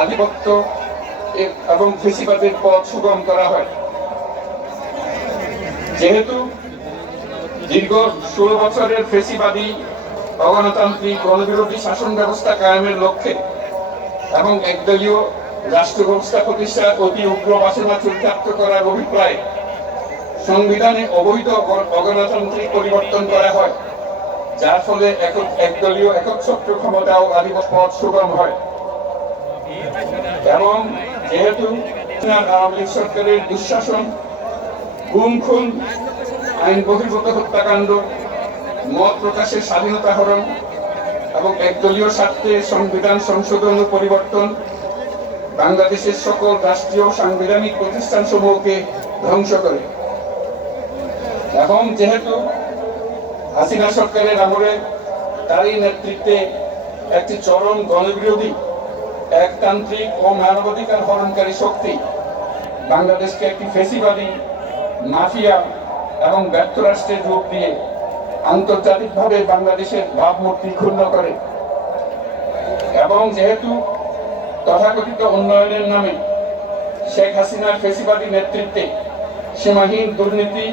আধিপত্য এবং ফেসিবাদের পথ সুগম করা হয়। যেহেতু দীর্ঘ 16 বছরের ফেসিবাদী অগণতান্ত্রিক গণবিরোধী শাসন ব্যবস্থা কায়েমের লক্ষ্যে এবং একদলীয় রাষ্ট্র ব্যবস্থা প্রতিষ্ঠার অতি উগ্র বাসনা চরিতার্থ করার অভিপ্রায়ে সংবিধানে অবৈধ অগণতান্ত্রিক পরিবর্তন করা হয়, যার ফলে একদলীয় একচ্ছত্র ক্ষমতা ও আধিপত্য পথ সুগম হয়। এবং যেহেতু আওয়ামী লীগ সরকারের দুঃশাসন, গুম খুন, আইন বহির্ভূত হত্যাকাণ্ড, মত প্রকাশের স্বাধীনতা হরণ এবং একদলীয় স্বার্থে সংবিধান সংশোধন ও পরিবর্তন বাংলাদেশের সকল রাষ্ট্রীয় সাংবিধানিক প্রতিষ্ঠানসমূহকে ধ্বংস করে। এবং যেহেতু হাসিনা সরকারের আমলে তারই নেতৃত্বে একটি চরম গণবিরোধী, একতান্ত্রিক ও মানবাধিকার হরণকারী শক্তি বাংলাদেশকে একটি ফেসিবাদী, মাফিয়া এবং ব্যর্থ রাষ্ট্রের রূপ দিয়ে আন্তর্জাতিকভাবে বাংলাদেশের ভাবমূর্তি ক্ষুণ্ণ করে। এবং যেহেতু তথাকথিত উন্নয়নের নামে শেখ হাসিনার ফেসিবাদী নেতৃত্বে সীমাহীন দুর্নীতি,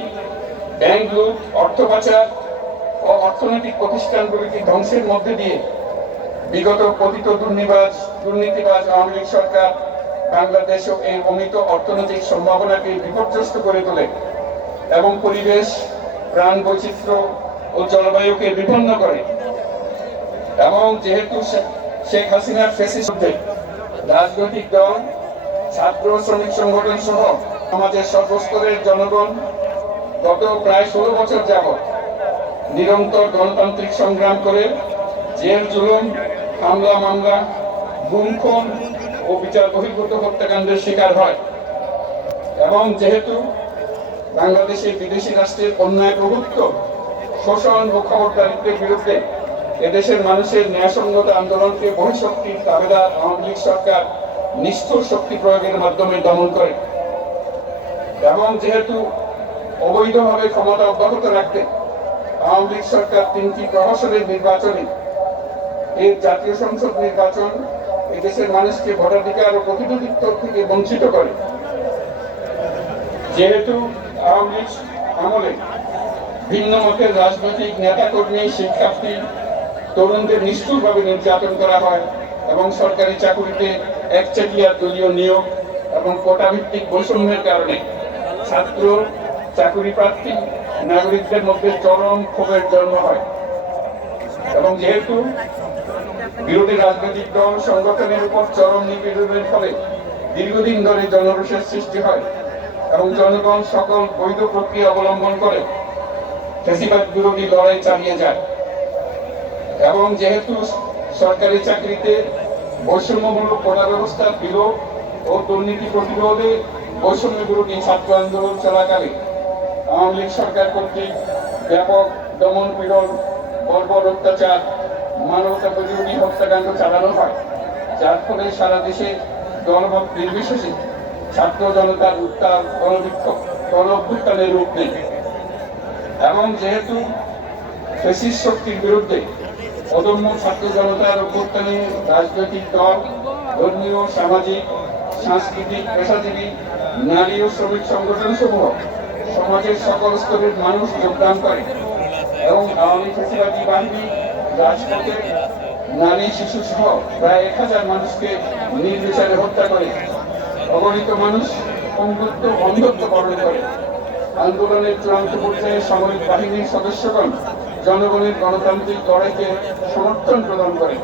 ব্যাংক লুট, অর্থ পাচার ও অর্থনৈতিক প্রতিষ্ঠানগুলিকে ধ্বংসের মধ্যে দিয়ে বিগত পতিত দুর্নীতিবাজ আওয়ামী লীগ সরকার বাংলাদেশ ও এই অমিত অর্থনৈতিক সম্ভাবনাকে বিপর্যস্ত করে তোলে এবং পরিবেশ, প্রাণ বৈচিত্র্য ও জলবায়ুকে বিপন্ন করে। এবং যেহেতু শেখ হাসিনার ফ্যাসিস্টদের রাজনৈতিক দল, ছাত্র শ্রমিক সংগঠন সহ সমাজের সর্বস্তরের জনগণ গত প্রায় 16 বছর যাবৎ নিরন্তর গণতান্ত্রিক সংগ্রাম করে জেল জুলুম, হামলা মামলা, গুম খুন ও বিচার বহির্ভূত হত্যাকাণ্ডের শিকার হয়। এবং যেহেতু বাংলাদেশে বিদেশি রাষ্ট্রের অন্যায় প্রভুত্ব, শোষণ ও খবরদারিত্বের বিরুদ্ধে এদেশের মানুষের ন্যায়সঙ্গত আন্দোলনকে বহিঃশক্তির দাবিদার আওয়ামী লীগ সরকার নিষ্ঠুর শক্তি প্রয়োগের মাধ্যমে দমন করে। এবং যেহেতু অবৈধভাবে ক্ষমতা অব্যাহত রাখতে আওয়ামী লীগ সরকার 3টি প্রহসনের নির্বাচনে এই জাতীয় সংসদ নির্বাচন এদেশের মানুষকে ভোটাধিকার ও প্রতিনিধিত্ব থেকে বঞ্চিত করে। যেহেতু আওয়ামী লীগ আমলে ভিন্ন মতের রাজনৈতিক নেতাকর্মী, শিক্ষার্থী, তরুণদের নিষ্ঠুরভাবে নির্যাতন করা হয় এবং সরকারি চাকুরিতে একচেটিয়া দলীয় নিয়োগ এবং কোটাভিত্তিক বৈষম্যের কারণে ছাত্র, চাকুরি প্রার্থী, নাগরিকদের মধ্যে চরম ক্ষোভের জন্ম হয়। এবং যেহেতু বিরোধী রাজনৈতিক দল সংগঠনের উপর চরম নিপীড়নের ফলে দীর্ঘদিন ধরে জনরোষের সৃষ্টি হয় এবং জনগণ সকল বৈধ প্রক্রিয়া অবলম্বন করে ফ্যাসিবাদ বিরোধী লড়াই চালিয়ে যায়। এবং যেহেতু সরকারি চাকরিতে বৈষম্যমূলক কোটা ব্যবস্থার বিলোপ ও দুর্নীতি প্রতিরোধে বৈষম্য বিরোধী ছাত্র আন্দোলন চলাকালে আওয়ামী লীগ সরকার কর্তৃক ব্যাপক দমন পীড়ন, বর্বর অত্যাচার, মানবতা বিরোধী হত্যাকাণ্ড চালানো হয়, যার ফলে সারা দেশে দলমত নির্বিশেষে ছাত্র জনতার উত্তাল গণ-অভ্যুত্থানের রূপ নেয়। এবং যেহেতু ফ্যাসিস্ট শক্তির বিরুদ্ধে অদম্য ছাত্র জনতার অভ্যুত্থানে রাজনৈতিক দল, ধর্মীয়, সামাজিক, সাংস্কৃতিক, পেশাজীবী, নারী ও শ্রমিক সংগঠন সমূহ সমাজের সকল স্তরের মানুষ যোগদান করে এবং আওয়ামী ফ্যাসিবাদী বাহিনী রাজপথে নারী, শিশু সহ প্রায় 1000 মানুষকে নির্বিচারে হত্যা করে, অগণিত মানুষ পঙ্গুত্ব, অন্ধত্ব বরণ করে। আন্দোলনের চূড়ান্ত পর্যায়ে সামরিক বাহিনীর সদস্যগণ জনগণের গণতান্ত্রিক লড়াইকে সমর্থন প্রদান করে।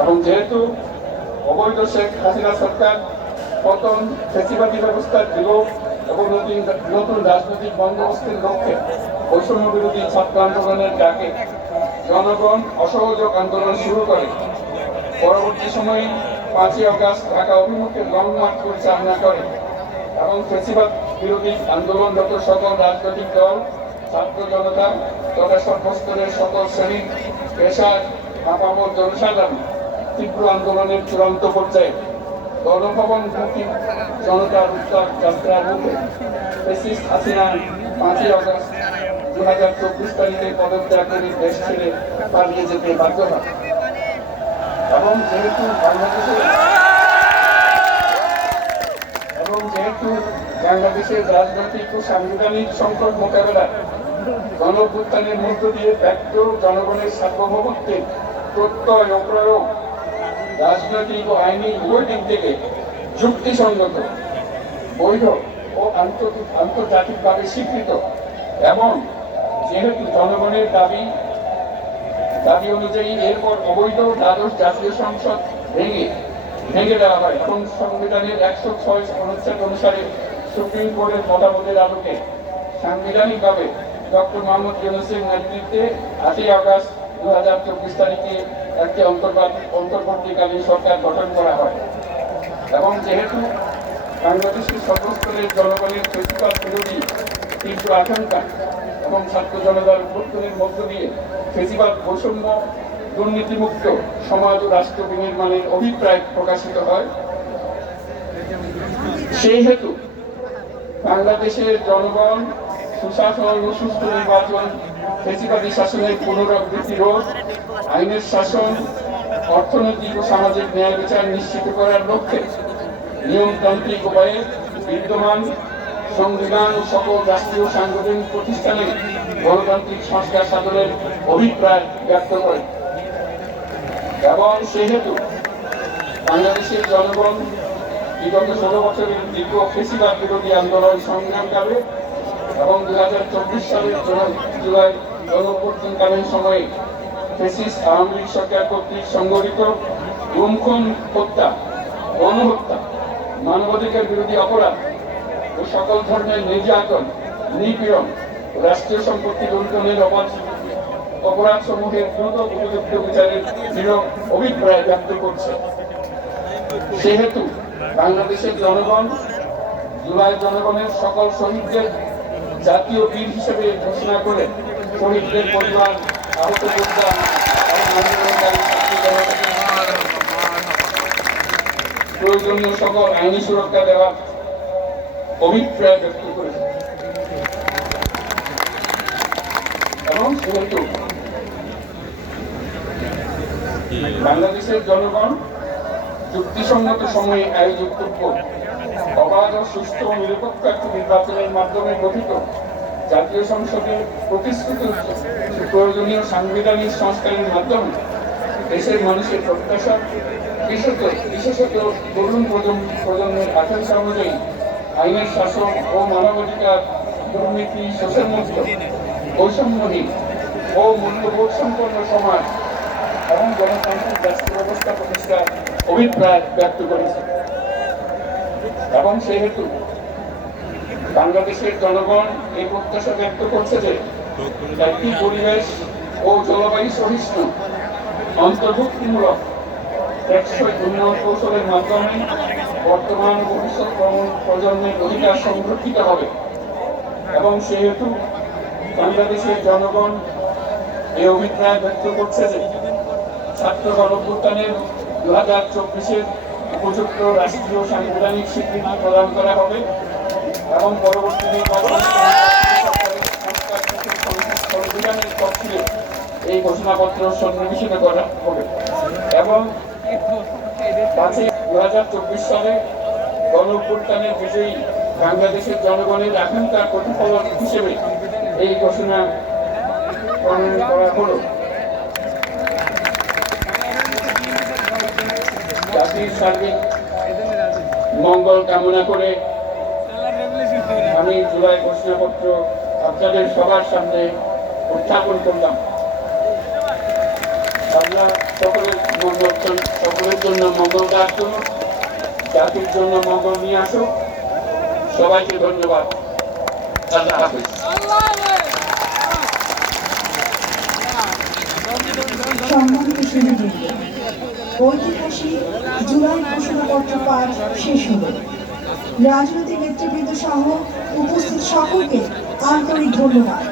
এবং যেহেতু অবৈধ শেখ হাসিনা সরকার পতন, ফ্যাসিবাদী ব্যবস্থার বিলোপ এবং নতুন রাজনৈতিক বন্দোবস্তের লক্ষ্যে বৈষম্য বিরোধী ছাত্র আন্দোলনের ডাকে জনগণ অসহযোগ আন্দোলন শুরু করে। পরবর্তী সময়ে 5ই আগস্ট ঢাকা অভিমুখে লং মার্চ পরিচালনা করে এবং ফ্যাসিবাদ বিরোধী আন্দোলনরত সকল রাজনৈতিক দল, ছাত্র জনতা তথা সর্বস্তরের সকল শ্রেণী, পেশার, আপামর জনসাধারণ তীব্র আন্দোলনের চূড়ান্ত পর্যায়ে গণভবনমুখী জনতার উত্তাপ যাত্রার মুখে ফ্যাসিস্ট হাসিনা 5ই আগস্ট 2024 তারিখে পদত্যাগ করে দেশ ছেড়ে পালিয়ে যেতে বাধ্য হয়। এবং যেহেতু বাংলাদেশে বাংলাদেশের রাজনৈতিক ও সাংবিধানিক সংকট মোকাবেলা গণঅভ্যুত্থানের মধ্য দিয়ে ব্যক্ত জনগণের সার্বভৌমত্বের প্রত্যয় ও প্রয়োগ রাজনৈতিক ও আইনি উভয় দিক থেকে যুক্তিসঙ্গত, বৈধ ও আন্তর্জাতিকভাবে স্বীকৃত এবং যেহেতু জনগণের দাবি অনুযায়ী এরপর অবৈধ দ্বাদশ জাতীয় সংসদ ভেঙে দেওয়া হয় এবং সংবিধানের 106 অনুচ্ছেদ অনুসারে সুপ্রিম কোর্টের মতামতের আলোকে সাংবিধানিকভাবে ডক্টর মোহাম্মদ ইউনূসের নেতৃত্বে 8ই আগস্ট 2024 তারিখে একটি অন্তর্বর্তীকালীন সরকার গঠন করা হয়। এবং যেহেতু বাংলাদেশের সর্বস্তরের জনগণের ফেসিবাদ বিরোধী তীব্র আকাঙ্ক্ষা এবং ছাত্র জনতার অভ্যুত্থানের মধ্য দিয়ে ফেসিবাদ বৈষম্য দুর্নীতিমুক্ত সমাজ ও রাষ্ট্র বিনির্মাণের অভিপ্রায় প্রকাশিত হয়, সেই হেতু বাংলাদেশের জনগণ সুশাসন ও সুষ্ঠু নির্বাচন, ফেসিবাদী শাসনের পুনরাবৃত্তি রোধ, আইনের শাসন, অর্থনৈতিক ও সামাজিক ন্যায় বিচার নিশ্চিত করার লক্ষ্যে নিয়মতান্ত্রিক উপায়ে বিদ্যমান সংবিধান ও সকল রাষ্ট্রীয় সাংগঠনিক প্রতিষ্ঠানে গণতান্ত্রিক সংস্কার সাধনের অভিপ্রায় ব্যক্ত করে। এবং সেহেতু বাংলাদেশের জনগণ বিগত 16 বছরের দীর্ঘ ফেসিবাদ বিরোধী আন্দোলন সংগ্রামকালে এবং 2024 সালের জুলাই গণঅভ্যুত্থানকালীন সময়ে ফ্যাসিস্ট আওয়ামী লীগ সরকার কর্তৃক সংগঠিত গুম-খুন, হত্যা, গণহত্যা, মানবাধিকার বিরোধী অপরাধ ও সকল ধরনের নির্যাতন, নিপীড়ন, রাষ্ট্রীয় সম্পত্তি লুণ্ঠনের অপরাধ সমূহের দ্রুত উপযুক্ত বিচারের দৃঢ় অভিপ্রায় ব্যক্ত করছে। সেহেতু বাংলাদেশের জনগণ জুলাই জনগণের সকল শহীদদের জাতীয় বীর হিসেবে ঘোষণা করে শহীদদের পরিবার, আহত যোদ্ধা প্রয়োজনীয় সকল আইনি সুরক্ষা দেওয়ার অভিপ্রায় ব্যক্ত করেছে। এবং সেহেতু বাংলাদেশের জনগণ যুক্তিসঙ্গত সময়ে আয়োজিতব্য অবাধ ও সুষ্ঠু ও নিরপেক্ষ একটি নির্বাচনের মাধ্যমে গঠিত জাতীয় সংসদের প্রতিশ্রুত প্রয়োজনীয় সাংবিধানিক সংস্কারের মাধ্যমে দেশের মানুষের প্রত্যাশা, বিশেষত তরুণ প্রজন্মের আকাঙ্ক্ষা অনুযায়ী আইনের শাসন ও মানবাধিকার, দুর্নীতি, শোষণমুক্ত, বৈষম্যহীন ও মূল্যবোধ সম্পন্ন সমাজ এবং গণতান্ত্রিক রাষ্ট্র ব্যবস্থা প্রতিষ্ঠার অভিপ্রায় ব্যক্ত করেছে। এবং সেহেতু বাংলাদেশের জনগণ এই প্রত্যাশা ব্যক্ত করছে যে একটি পরিবেশ ও জলবায়ু সহিষ্ণু, অন্তর্ভুক্তিমূলক, টেকসই উন্নয়ন কৌশলের মাধ্যমে বর্তমান ও ভবিষ্যৎ প্রজন্মের অধিকার সংরক্ষিত হবে। এবং সেহেতু বাংলাদেশের জনগণ এই অভিপ্রায় ব্যক্ত করছে যে ছাত্র গণঅভ্যুত্থানের 2024-এর উপযুক্ত রাষ্ট্রীয় সাংবিধানিক স্বীকৃতি প্রদান করা হবে এবং পরবর্তী সংবিধানের পক্ষে এই ঘোষণাপত্র সন্নিবেশিত করা হবে। এবং 2024 সালে গণঅভ্যুত্থানের বিজয়ী বাংলাদেশের জনগণের আকাঙ্ক্ষার প্রতিফলন হিসেবে এই ঘোষণা প্রণয়ন করা হলো। জাতির সার্বিক মঙ্গল কামনা করে আমি জুলাই ঘোষণাপত্র আপনাদের সবার সামনে উত্থাপন করলাম। আল্লাহ সকলের জন্য মঙ্গল দান করুন, জাতির জন্য মঙ্গল নিয়ে আসুক। সবাইকে ধন্যবাদ। আল্লাহ হাফেজ। সম্মানিত সুধীবৃন্দ, ঐতিহাসিক জুলাই ঘোষণাপত্র পাঠ শেষ হল। রাজনৈতিক নেতৃবৃন্দ সহ উপস্থিত সকলকে আন্তরিক ধন্যবাদ।